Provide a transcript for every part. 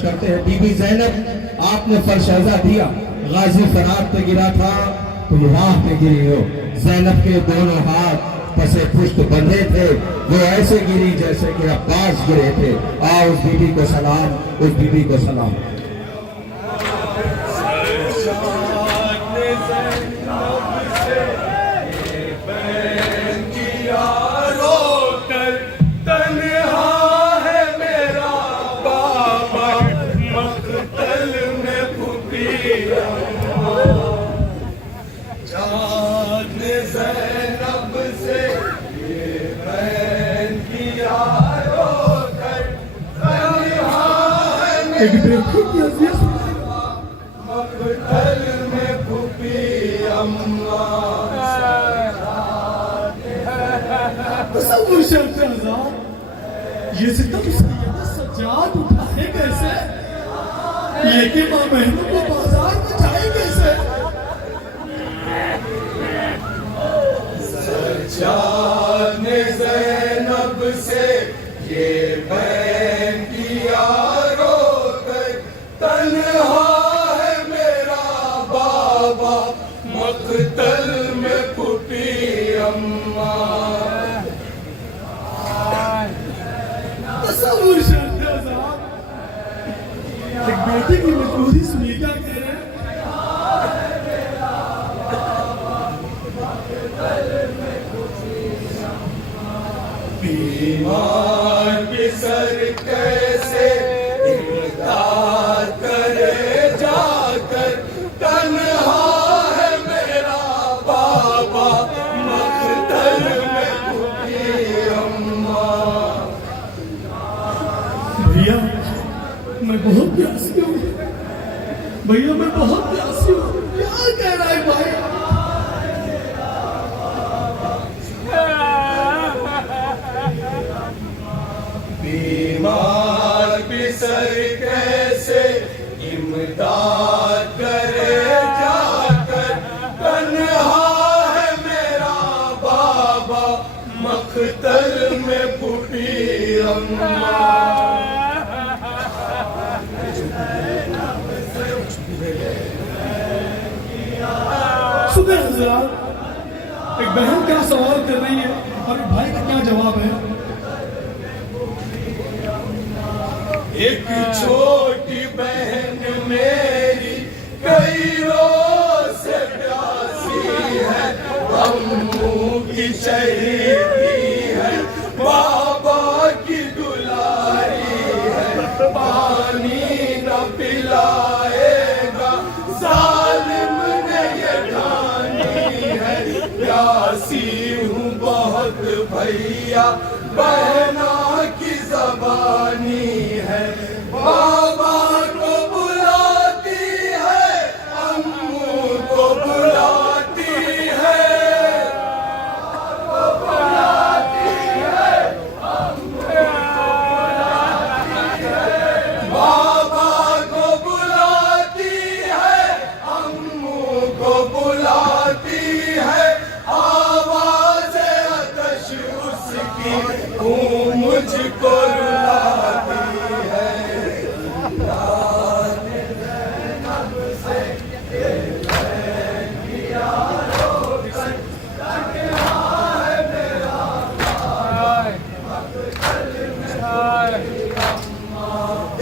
کرتے ہیں be be زینب آپ نے فرشازہ دیا غازی فرات پہ گرا تھا تو راہ پہ گری ہو زینب کے دونوں ہاتھ پسے پشت بندھے تھے وہ ایسے گری جیسے کہ عباس گرے تھے آؤ اس بی بی کو سلام اس بی بی کو سلام ایک بیٹی کی عزیز مقتل میں پھوپھی اماں تصور شہزاد یہ ستم سیدہ سجاد اٹھائے کیسے یہ کہ ماں بہنوں کو بازار میں جائے کیسے سجاد نے زینب سے یہ بہن کیا مقتل میں پھوپھی اماں تصور شہزاد ایک بیٹے کی مجبوری سنی کیا کہہ رہے ہیں بیمار کے سر کیسے امداد کرے جا کر تنہا میں بہت پیاسی ہوں بھیا میں بہت پیاسی ہوں کیا کہہ رہا ہے بھائی بیمار بسر کیسے امداد کرے جا کر تنہا ہے میرا بابا مقتل میں پھوپھی اماں صبح حضرات ایک بہن کیا سوال کر رہی ہے اور ایک بھائی کا کیا جواب ہے ایک چھوٹی بہن میری کئی روز سے پیاسی ہے امّوں کی چہیتی ہے بابا کی دلاری ہے پانی نہ پلائے گا ظالم نے یہ ڈھانی ہے پیاسی ہوں بہت بھیا بہنا کی زبانی ہے بابا کو بلاتی ہے امّوں کو بلاتی ہے بابا کو بلاتی ہے امّوں کو بلاتی ہے آواز آتش اس کی مجھ کو رلاتی ہے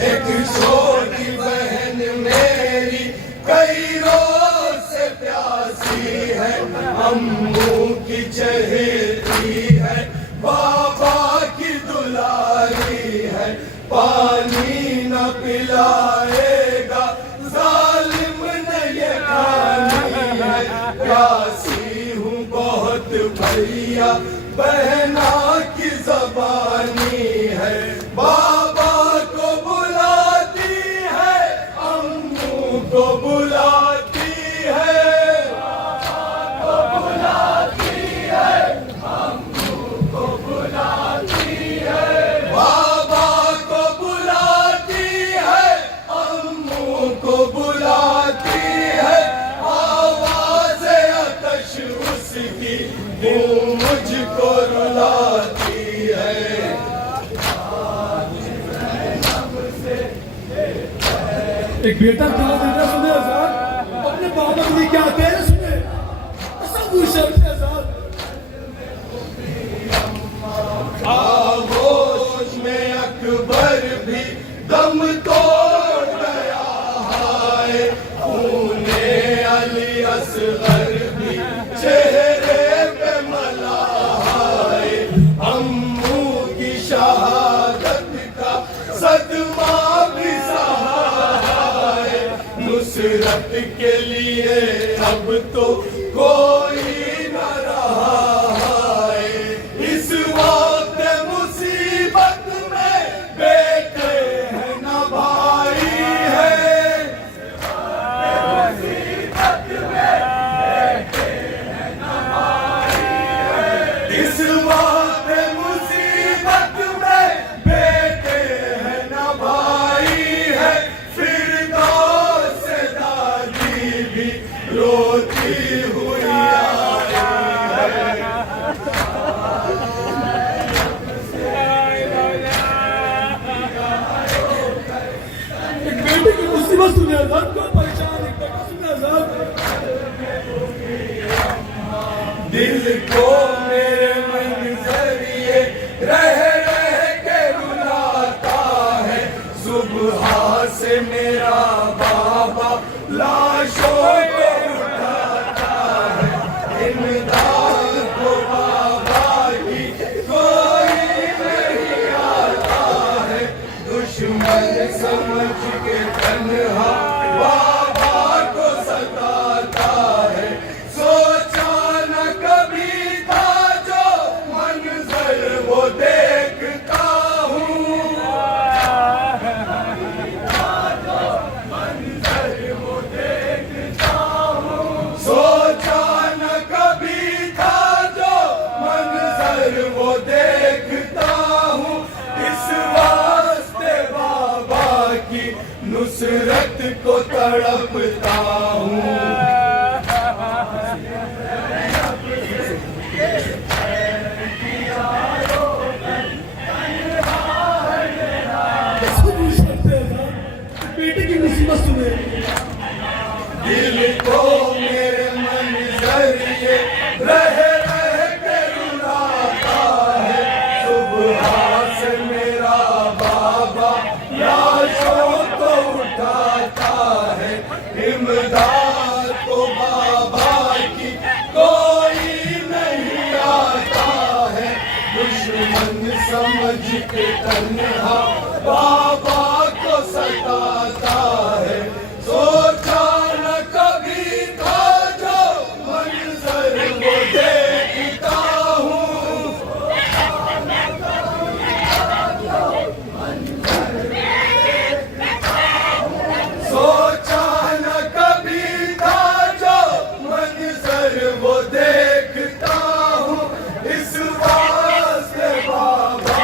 ایک چھوٹی بہن میری کئی روز سے پیاسی ہے امّوں کی چہیتی ہے بابا کی دلاری ہے پانی نہ پلائے گا ظالم نے یہ کھانی ہے پیاسی ہوں بہت بھیا بہنا کی زبانی ہے بابا کو بلاتی ہے امّوں کو بلاتی ہے وہ مجھ کو رلاتی ہے ایک بیٹا کہاں دیتا سنے آزاد اپنے بابا کے لیے کیا کہہ رہے سنے سب وہ شرط ہے آزاد آغوش میں اکبر بھی دم توڑ گیا ہے خون علی اصغر بھی چہرے پہ ملا ہے امو کی شہادت کا صدمہ بھی سہا ہے نصرت کے لیے اب تو کوئی نہ رہا ہے اس وقت مصیبت میں بیٹے ہیں نہ بھائی ہے اس وقت مصیبت میں بیٹے ہیں نہ بھائی ہے فردوس سے دادی بھی روتی ہوئی آئی ہے ایک بیٹے کی مصیبت سنے آزاد کو پریشان ایک بیٹا سنے آزاد دل کو میرے منظریے رہ رہ کے رلاتا ہے صبح سے میرا بابا لاشوں کو اٹھاتا ہے امداد کو بابا کی کوئی نہیں آتا ہے دشمن سمجھ کے تنہا بابا کو ستاتا ہے سوچا نہ کبھی تھا جو منظر وہ دیکھتا ہوں سوچا نہ کبھی تھا جو منظر وہ دیکھتا ہوں اس واسطے بابا کی نصرت کو تڑپتا ہوں سب وہ شرط ہے آزاد بیٹے کی مصیبت سنے دل کو میرے منظریے رہ رہ کے رلاتا ہے صبح سے میرا بابا لاشوں کو اٹھاتا ہے امداد کو بابا کی کوئی نہیں آتا ہے دشمن سمجھ کے تنہا بابا کو ستاتا ہے سوچا نہ کبھی تھا جو منظر وہ دیکھتا ہوں سوچا نہ کبھی تھا جو منظر وہ دیکھتا ہوں اس واسطے بابا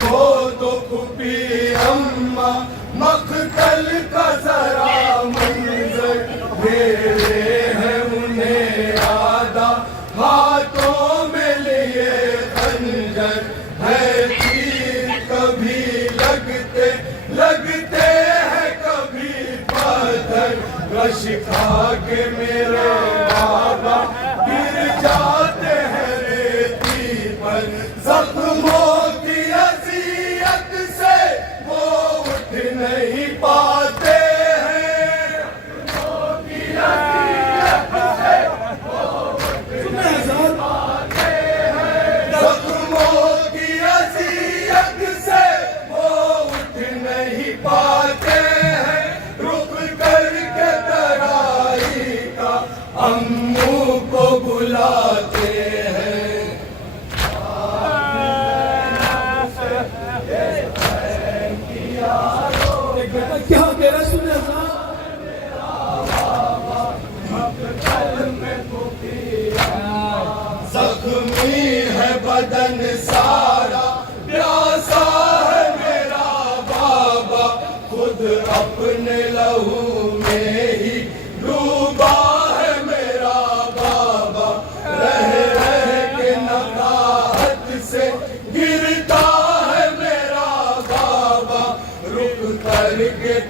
تو کھپی اماں مقتل کا ذرا منظر گھیرے ہیں انہیں آدھا ہاتھوں میں لیے خنجر ہے تیر کبھی لگتے ہیں کبھی پتھر رش کھا کے میرے بابا گر جاتے ہیں ریتی پر زخموں کی اذیت سے وہ اٹھ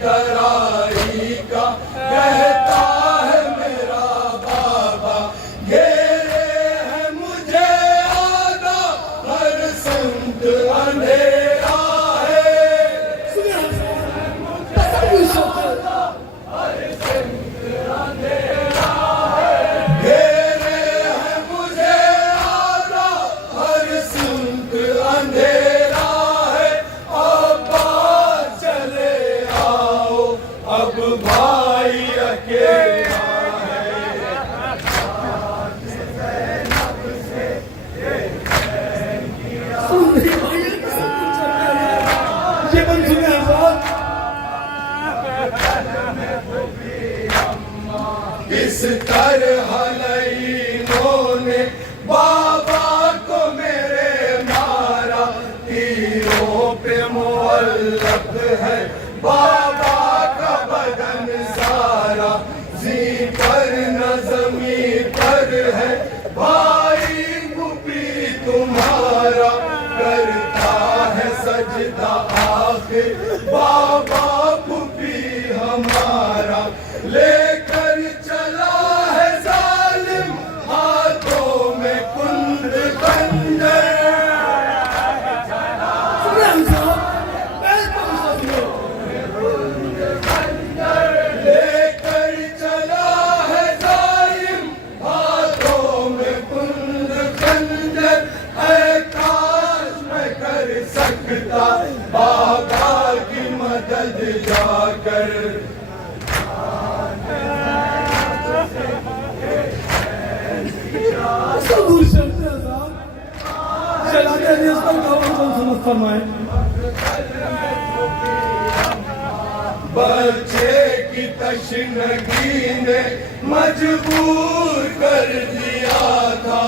ترائی کا کہتا ہے میرا بابا گھیرے ہے مجھے آگا ہر سمت اندھیرا ہے تصور شوق ہے گھیرے ہے مجھے آگا ہر سمت اندھیرا ہے ابا چلے آؤ اب بھائی اکیلا سن نہیں بھائی سب کچھ چل رہا ہے یہ بند سنے حضرات کس طرح لعینوں نے بابا کو میرے مارا تیروں پہ معلق ہے بابا کا بدن سارا زی پر نہ زمین پر ہے بھائی گھپی تمہارا کرتا ہے سجدہ آخر بابا گھپی ہمارا لے کر چلا ہے ظالم ہاتھوں میں کند خنجر سنے حضرات پہلے تو سنو لے کر چلا ہے ظالم ہاتھوں میں کند خنجر اے کاش میں کر سکتا بابا کی مدد جا کر تصور شوق ہے حضرات شہزادے عزیز کو کہاں سمجھ فرمائیں بچے کی تشنگی نے مجبور کر دیا تھا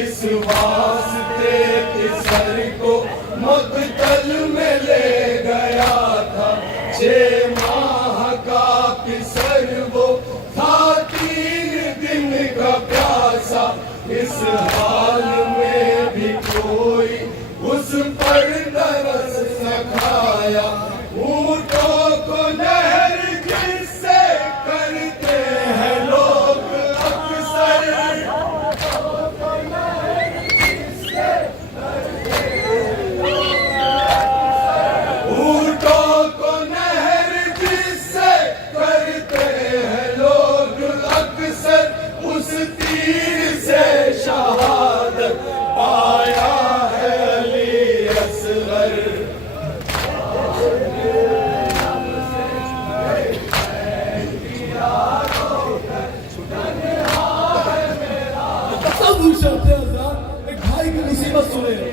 اس واسطے کہ سر کو مقتل میں لے گیا تھا 6 ماہ کا پسر وہ تھا 3 دن کا پیاسا اس حال میں بھی کوئی اس پر ترس نہ کھایا اونٹوں کو نہر جس سے کرتے ہیں لوگ اکثر اونٹوں کو نہر جس سے کرتے ہیں لوگ اکثر اس تیر سے شہادت پایا ہے علی اصغر تصور شوق ہے حضرات ایک بھائی کی مصیبت سنے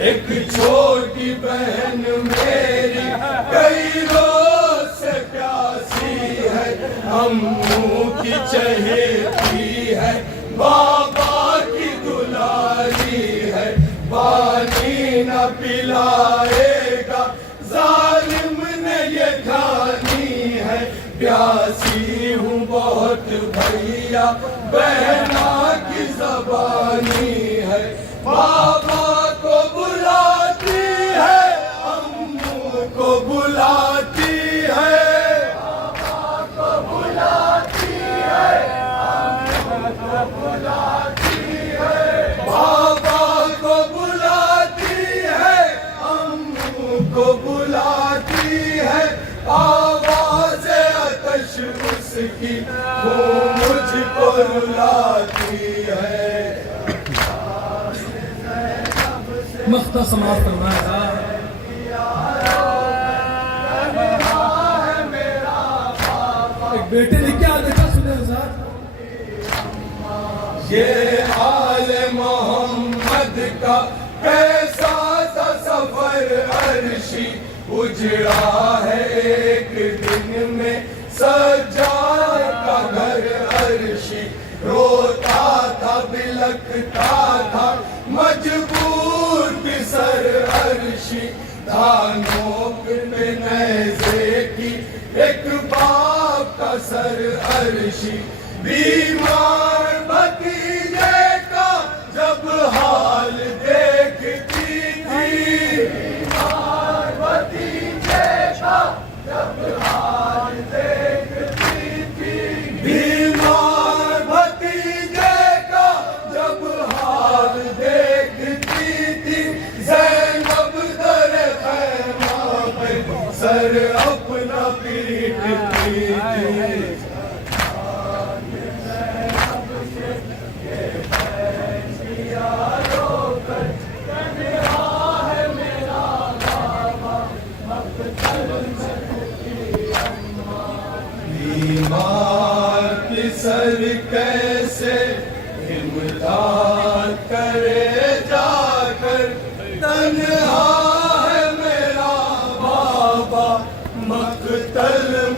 ایک چھوٹی بہن میری کئی روز سے پیاسی ہے امو کی چہیتی ہے بابا کی دلاری ہے پانی نہ پلائے گا ظالم نے یہ کھانی ہے پیاسی ہوں بہت بھیا بہنا کی زبانی ہے بابا کو بلاتی ہے امو کو بلاتی ہے بابا کو بلاتی ہے امو کو بلاتی ہے بابا کو بلاتی ہے امو کو بلاتی ہے آواز آتش اس کی وہ مجھ کو رلاتی ہے مختہ سماعت فرمائے ایک بیٹے نے کیا دیکھا سنے حضرات یہ آل محمد کا کیسا تھا سفر عرشی اجڑا ہے ایک دن میں سجاد کا گھر عرشی روتا تھا بلکتا تھا مجبور پسر عرشی دھانوں پہ نیزے کی ایک باپ کا سر عرشی بیمار بھتیجے کا جب حال دیکھتی تھی بیمار بھتیجے کا پر اپنا پیٹ دیجیے بیمار کی سر کیسے امداد کرے جا کر تنہا ہے میرا بابا مقتل